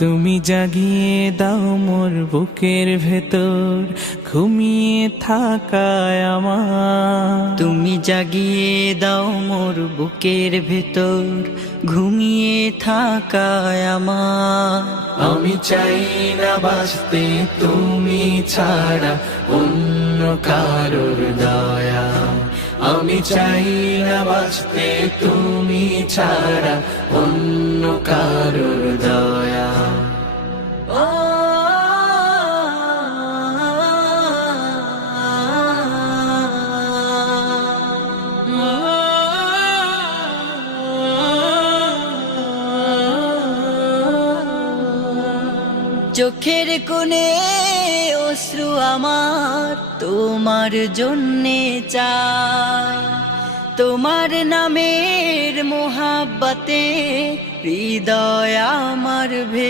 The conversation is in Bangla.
তুমি জাগিয়ে দাও মোর বুকের ভেতর ঘুমিয়ে থাকায় আমার। তুমি জাগিয়ে দাও মোর বুকের ভেতর ঘুমিয়ে থাকায় আমার। আমি চাই না বাঁচতে তুমি ছাড়া অন্য কারোর দয়া। আমি চাই না বাঁচতে তুমি ছাড়া অন্য কারোর দয়া। চোখের কোণে অশ্রু আমার তোমার জন্যে চাই, তোমার নামের মোহাব্বতে হৃদয় আমার